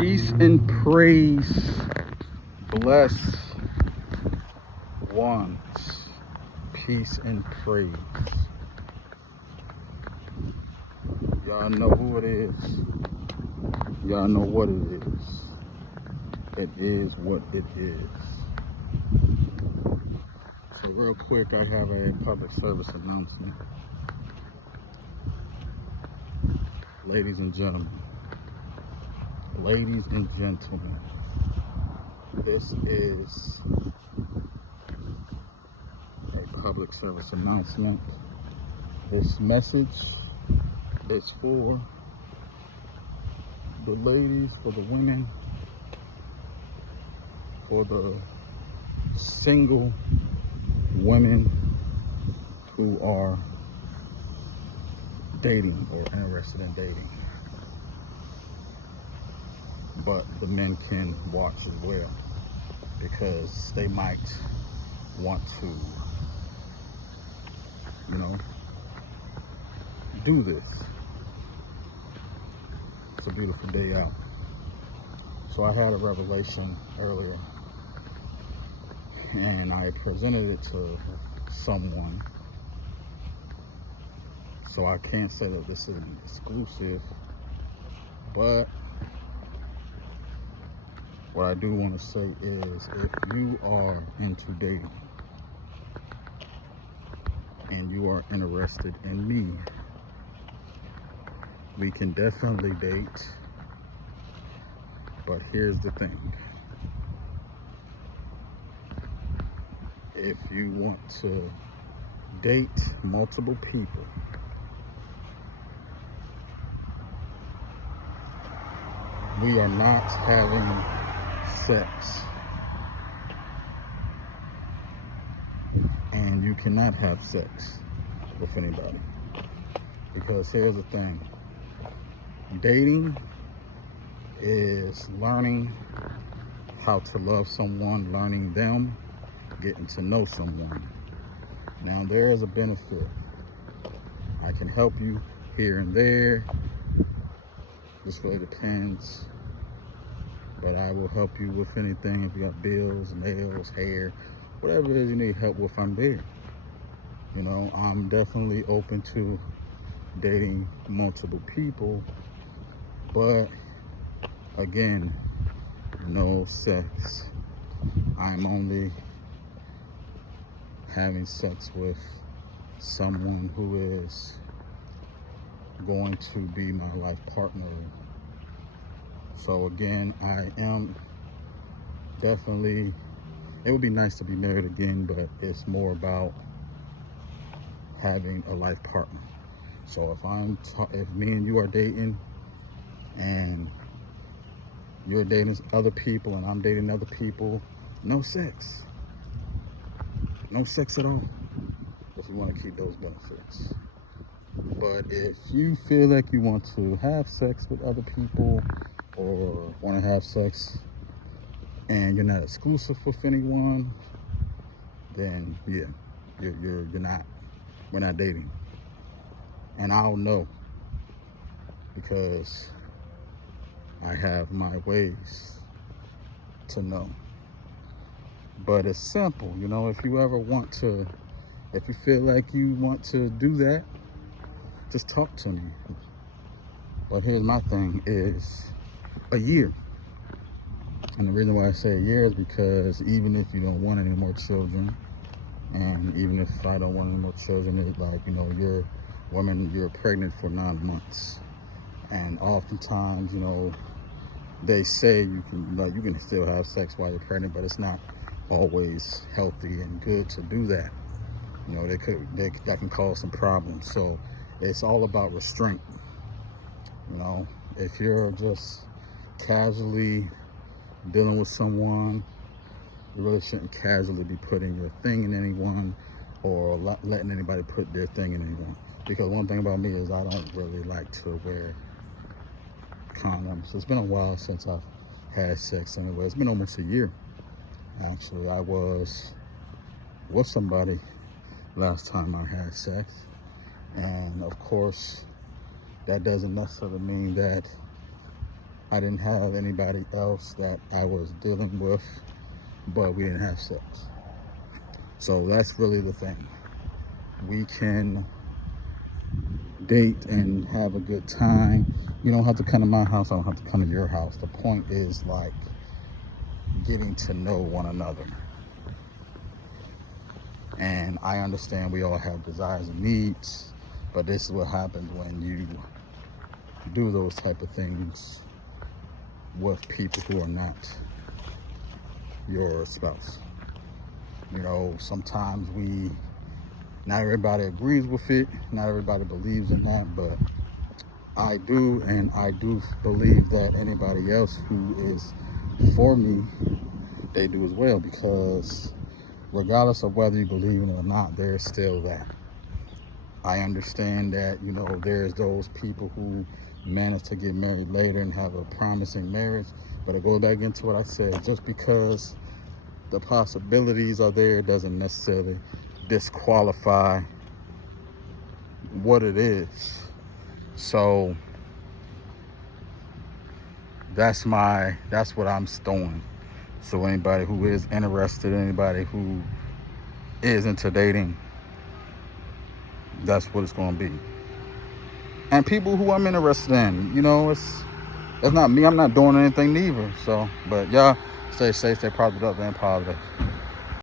Peace and praise. Bless ones. Peace and praise. Y'all know who it is. Y'all know what it is. It is what it is. So real quick, I have a public service announcement. Ladies and gentlemen, this is a public service announcement. This message is for the ladies, for the women, for the single women who are dating or interested in dating. But the men can watch as well, because they might want to, do this. It's a beautiful day out. So I had a revelation earlier, and I presented it to someone. So I can't say that this is exclusive, but what I do want to say is, if you are into dating and you are interested in me, we can definitely date. But here's the thing. If you want to date multiple people, we are not having sex. And you cannot have sex with anybody. Because here's the thing. Dating is learning how to love someone, learning them, getting to know someone. Now, there is a benefit. I can help you here and there. This really depends. But I will help you with anything. If you got bills, nails, hair, whatever it is you need help with, I'm there. I'm definitely open to dating multiple people. But again, no sex. I'm only having sex with someone who is going to be my life partner. So again, I am definitely, it would be nice to be married again, but it's more about having a life partner. So if me and you are dating, and you're dating other people and I'm dating other people, no sex. No sex at all, if you want to keep those benefits. But if you feel like you want to have sex with other people, or want to have sex and you're not exclusive with anyone, then yeah, we're not dating. And I'll know, because I have my ways to know. But it's simple, if you ever want to, if you feel like you want to do that, just talk to me. But here's my thing is a year. And the reason why I say a year is because even if you don't want any more children, and even if I don't want any more children, it's like, you're pregnant for 9 months. And oftentimes, they say you can still have sex while you're pregnant, but it's not always healthy and good to do that. That can cause some problems. So it's all about restraint. If you're just casually dealing with someone, you really shouldn't casually be putting your thing in anyone, or letting anybody put their thing in anyone. Because one thing about me is I don't really like to wear condoms. It's been a while since I've had sex anyway. It's been almost a year, actually. I was with somebody last time I had sex, and of course that doesn't necessarily mean that I didn't have anybody else that I was dealing with, but we didn't have sex. So that's really the thing. We can date and have a good time. You don't have to come to my house. I don't have to come to your house. The point is like getting to know one another. And I understand we all have desires and needs, but this is what happens when you do those type of things with people who are not your spouse. You know, sometimes not everybody agrees with it, not everybody believes in that, but I do, and I do believe that anybody else who is for me, they do as well, because regardless of whether you believe in it or not, there's still that. I understand that, you know, there's those people who manage to get married later and have a promising marriage, but it goes back into what I said, just because the possibilities are there doesn't necessarily disqualify what it is. So that's what I'm stowing. So anybody who is interested, anybody who is into dating, that's what it's going to be. And people who I'm interested in, you know, it's not me. I'm not doing anything neither. So, but y'all stay safe, stay positive, and positive.